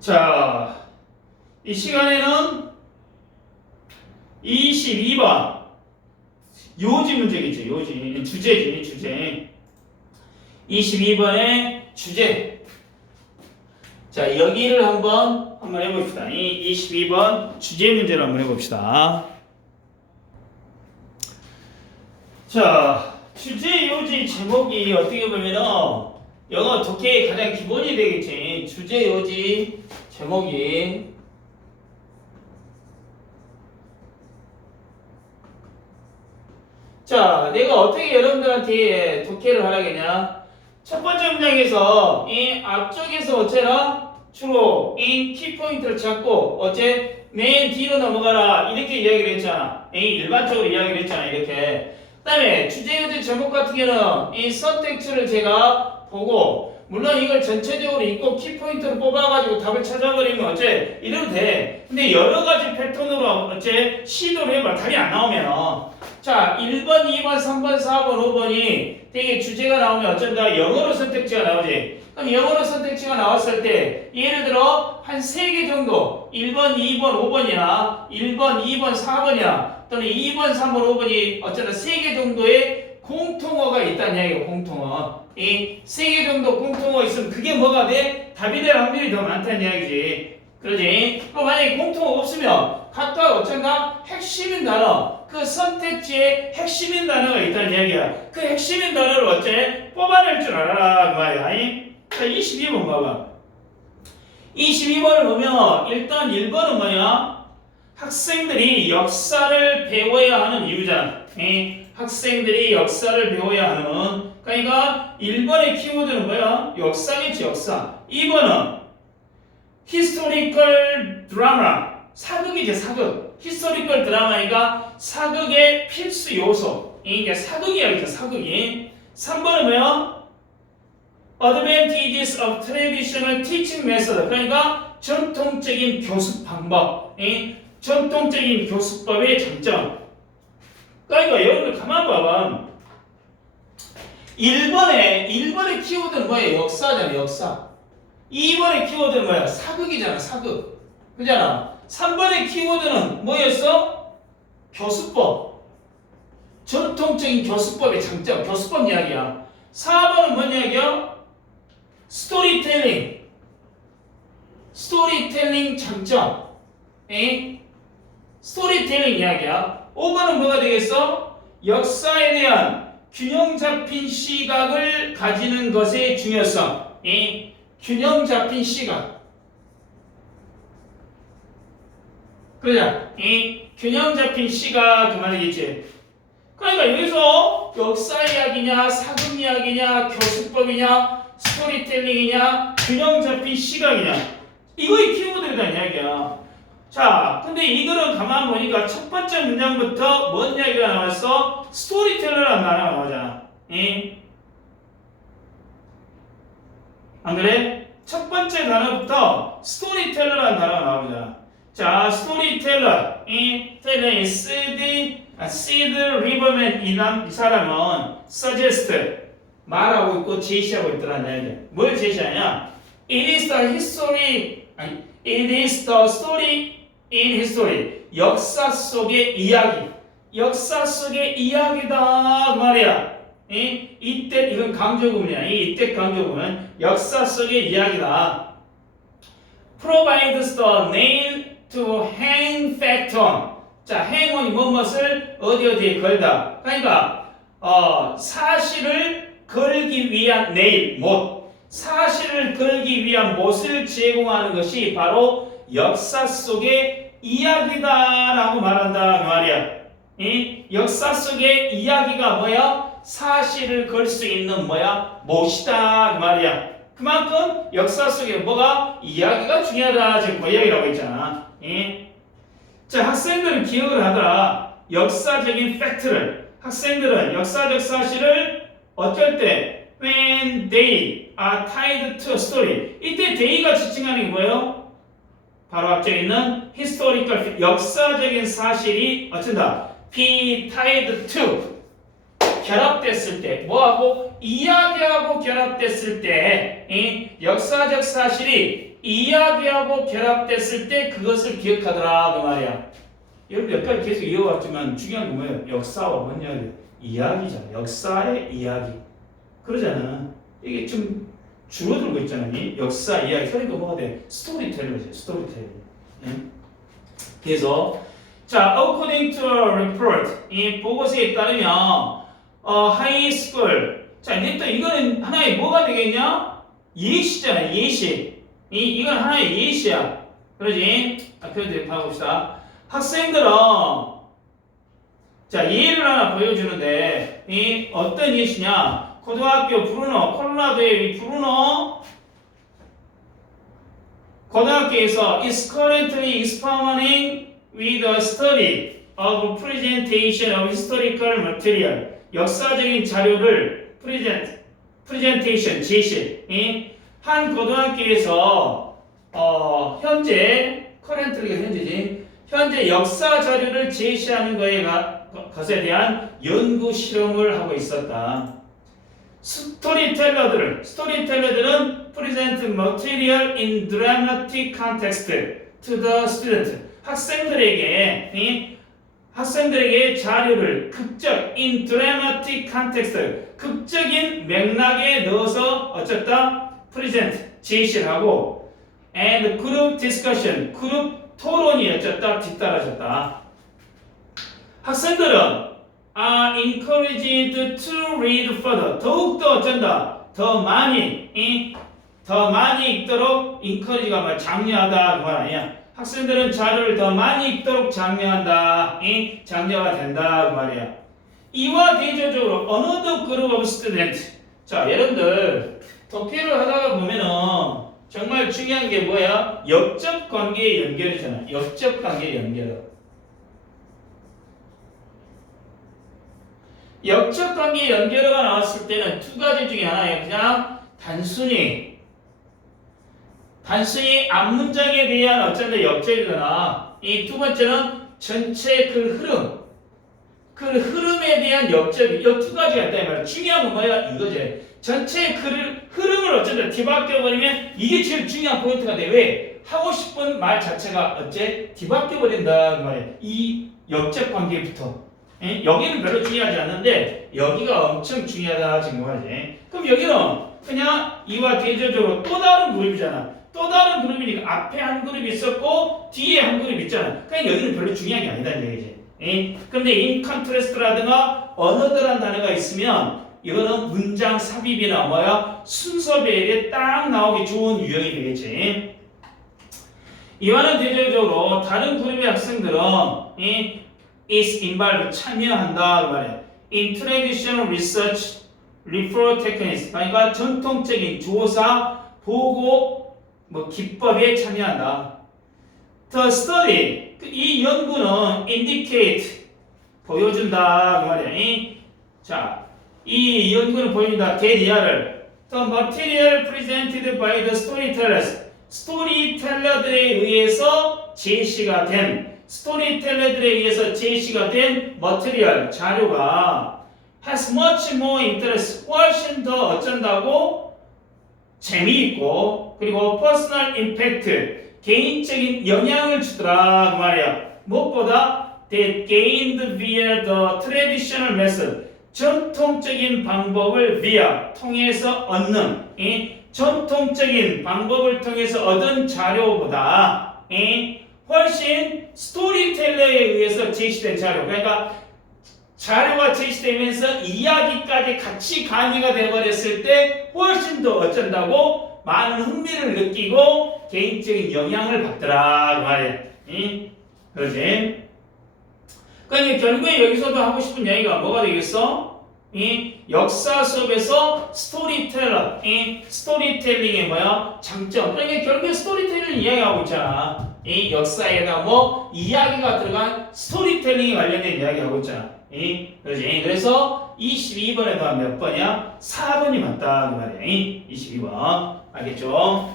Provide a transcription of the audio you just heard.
자, 이 시간에는 22번 요지 문제겠죠. 요지 주제지 주제. 22번의 주제. 자, 여기를 한번 한번 해봅시다. 이 22번 주제 문제를 한번 해봅시다. 자, 주제 요지 제목이 어떻게 보면은 영어 독해의 가장 기본이 되겠지. 주제 요지 제목이 자, 내가 어떻게 여러분들한테 독해를 하라겠냐? 첫 번째 문장에서 이 앞쪽에서 어째나 주로 이 키포인트를 잡고 어째 맨 뒤로 넘어가라 이렇게 이야기를 했잖아. 이 일반적으로 이야기를 했잖아 이렇게. 그다음에 주제의제 제목 같은 경우는 이 선택지를 제가 보고 물론 이걸 전체적으로 읽고 키포인트를 뽑아가지고 답을 찾아버리면 어째 이래도 돼. 근데 여러 가지 패턴으로 어째 시도를 해봐 답이 안 나오면 자 1번, 2번, 3번, 4번, 5번이 되게 주제가 나오면 어쩐다 영어로 선택지가 나오지. 그럼 영어로 선택지가 나왔을 때 예를 들어 한세개 정도 1번, 2번, 5번이나 1번, 2번, 4번이나 또는 2번, 3번, 5번이 어쩌다 세개 정도의 공통어가 있다는 이야기예요. 공통어. 이 세 개 정도 공통어 있으면 그게 뭐가 돼? 답이 될 확률이 더 많다는 이야기지. 그러지? 그럼 만약에 공통어 없으면 각각 어쩐가 핵심인 단어, 그 선택지에 핵심인 단어가 있다는 이야기야. 그 핵심인 단어를 어째 뽑아낼 줄 알아라 그 말이야. 자, 22번 봐봐. 22번을 보면 일단 1번은 뭐냐? 학생들이 역사를 배워야 하는 이유잖아. 예? 학생들이 역사를 배워야 하는 그러니까 1번의 키워드는 뭐야? 역사겠지 역사. 2번은 historical drama 사극이지 사극. historical drama니까 사극의 필수 요소. 이게 사극이야겠죠 사극이. 3번은 뭐야? advantages of traditional teaching method. 그러니까 전통적인 교습 방법. 이 전통적인 교수법의 장점. 그러니까 여러분들 가만 봐봐. 1번에 1번의 키워드는 뭐예요? 역사잖아, 역사. 2번의 키워드는 뭐야? 사극이잖아, 사극. 그잖아. 3번의 키워드는 뭐였어? 교수법. 전통적인 교수법의 장점, 교수법 이야기야. 4번은 뭔 이야기야? 스토리텔링. 스토리텔링 장점. 에? 스토리텔링 이야기야. 5번은 뭐가 되겠어? 역사에 대한 균형 잡힌 시각을 가지는 것의 중요성. 이 균형 잡힌 시각. 그러자 이 균형 잡힌 시각 그 말이겠지. 그러니까 여기서 역사 이야기냐, 사극 이야기냐, 교수법이냐, 스토리텔링이냐, 균형 잡힌 시각이냐. 이거의 키워드다 이야기야. 자, 근데 이거를 가만 보니까 첫 번째 문장부터 뭔 이야기가 나왔어? 스토리텔러라는 단어가 나오잖아. 예? 안 그래? 첫 번째 단어부터 스토리텔러라는 단어가 나오잖아. 자, 스토리텔러. 이 텔러의 아, 시드 리버맨 이 남 이 사람은 suggest 말하고 있고 제시하고 있더란 얘기야. 뭘 제시하냐? It is the history, 아니, it is the story in history. 역사 속의 이야기. 역사 속의 이야기다 그 말이야. 이 이때 이건 강조구문이야. 이 이때 강조구문은 역사 속의 이야기다. provides the nail to hang fact on. 자, on이 무엇을 어디 어디에 걸다. 그러니까 어, 사실을 걸기 위한 네일 못. 사실을 걸기 위한 못을 제공하는 것이 바로 역사 속의 이야기다라고 말한다 그 말이야. 이 역사 속의 이야기가 뭐야? 사실을 걸 수 있는 뭐야? 못이다 그 말이야. 그만큼 역사 속에 뭐가 이야기가 중요하다 지금 그 이야기라고 했잖아. 이? 자 학생들은 기억을 하더라. 역사적인 팩트를 학생들은 역사적 사실을 어쩔 때 when they are tied to a story 이때 they가 지칭하는 게 뭐예요? 바로 앞쪽에 있는 historical 역사적인 사실이 어쩐다 be tied to 결합됐을 때 뭐하고 이야기하고 결합됐을 때 이 역사적 사실이 이야기하고 결합됐을 때 그것을 기억하더라 그 말이야. 여러분 몇 가지 계속 이어왔지만 중요한 건 뭐예요? 역사와 뭔 이야기? 이야기잖아. 역사의 이야기. 그러잖아. 이게 좀 줄어들고 있잖아. 이 역사 이야기. 그러니까 뭐가 돼? 스토리텔러지. 스토리텔러. 응? 그래서 자, according to a report 이 보고서에 따르면 어, 하이스쿨 자 이제 또 이거는 하나의 뭐가 되겠냐? 예시잖아 예시 이 이건 하나의 예시야 그러지? 아, 그런데 봐봅시다 학생들은 자 예를 하나 보여주는데 이 어떤 예시냐 고등학교 브루노 콜로라도의 이 브루노 고등학교에서 is currently experimenting with a study of presentation of historical material 역사적인 자료를 present presentation 제시 이한 고등학교에서 어, 현재 currently가 현재지 현재 역사 자료를 제시하는 거에 가, 것에 대한 연구 실험을 하고 있었다. 스토리텔러들, 스토리텔러들은 present material in dramatic context to the student. 학생들에게 이 학생들에게 자료를 극적 in dramatic context 극적인 맥락에 넣어서 어쨌다 present 제시를 하고 and group discussion 그룹 토론이 어쨌다 뒤따라졌다. 학생들은 are encouraged to read further. 더욱더 어쩐다. 더 많이, 이, 더 많이 읽도록 encourage가 말 장려하다 그말 아니야. 학생들은 자료를 더 많이 읽도록 장려한다. 이 장려가 된다 그 말이야. 이와 대조적으로 another group of student. 자, 여러분들 독해를 하다가 보면은 정말 중요한 게 뭐야? 역적 관계의 연결이잖아. 역적 관계의 연결. 역적 관계 연결어가 나왔을 때는 두 가지 중에 하나예요. 그냥 단순히 단순히 앞 문장에 대한 어쩐다 역적이거나 이 두 번째는 전체 그 흐름 그 흐름에 대한 역적이 이두 가지가 있다 이 말이야. 중요한 건 뭐야? 이거지. 전체 그 흐름을 어쩐다 뒤바뀌어 버리면 이게 제일 중요한 포인트가 돼. 왜? 하고 싶은 말 자체가 어째 뒤바뀌어 버린다 그 말이야. 이 역적 관계부터. 예? 여기는 별로 중요하지 않는데 여기가 엄청 중요하다 말이지. 그럼 여기는 그냥 이와 대조적으로 또 다른 그룹이잖아. 또 다른 그룹이니까 앞에 한 그룹 있었고 뒤에 한 그룹 있잖아. 그냥 여기는 별로 중요한 게 아니다는 얘기지. 예? 근데 in contrast라든가 another란 단어가 있으면 이거는 문장 삽입이나 뭐야 순서 배열에 딱 나오기 좋은 유형이 되겠지. 이와는 대조적으로 다른 그룹의 학생들은 이 is involved 참여한다 그 말이야. In traditional research refer techniques 그러니까 전통적인 조사 보고 뭐 기법에 참여한다. The study 그이 연구는 indicate 보여준다 그 말이야. 이? 자, 이 연구는 보여준다. 대리아를 The material presented by the storytellers 스토리텔러들에 의해서 제시가 된 스토리텔러들에 의해서 제시가 된 머티리얼 자료가 has much more interest 훨씬 더 어쩐다고 재미있고 그리고 personal impact 개인적인 영향을 주더라 그 말이야. 무엇보다 they gained via the traditional method 전통적인 방법을 via 통해서 얻는 이 전통적인 방법을 통해서 얻은 자료보다 이 훨씬 스토리텔러에 의해서 제시된 자료. 그러니까 자료가 제시되면서 이야기까지 같이 가미가 되어버렸을 때 훨씬 더 어쩐다고 많은 흥미를 느끼고 개인적인 영향을 받더라 그 말이야. 응? 그러지? 그러니까 결국에 여기서도 하고 싶은 얘기가 뭐가 되겠어? 이 역사 수업에서 스토리텔러, 이 스토리텔링의 뭐야? 장점. 그러니까 결국에 스토리 텔링 이야기하고 있잖아. 이 역사에다 뭐 이야기가 들어간 스토리텔링에 관련된 이야기하고 있잖아. 이 그러지. 그래서 22번에다 몇 번이야? 4번이 맞다 그 말이야. 이 22번. 알겠죠?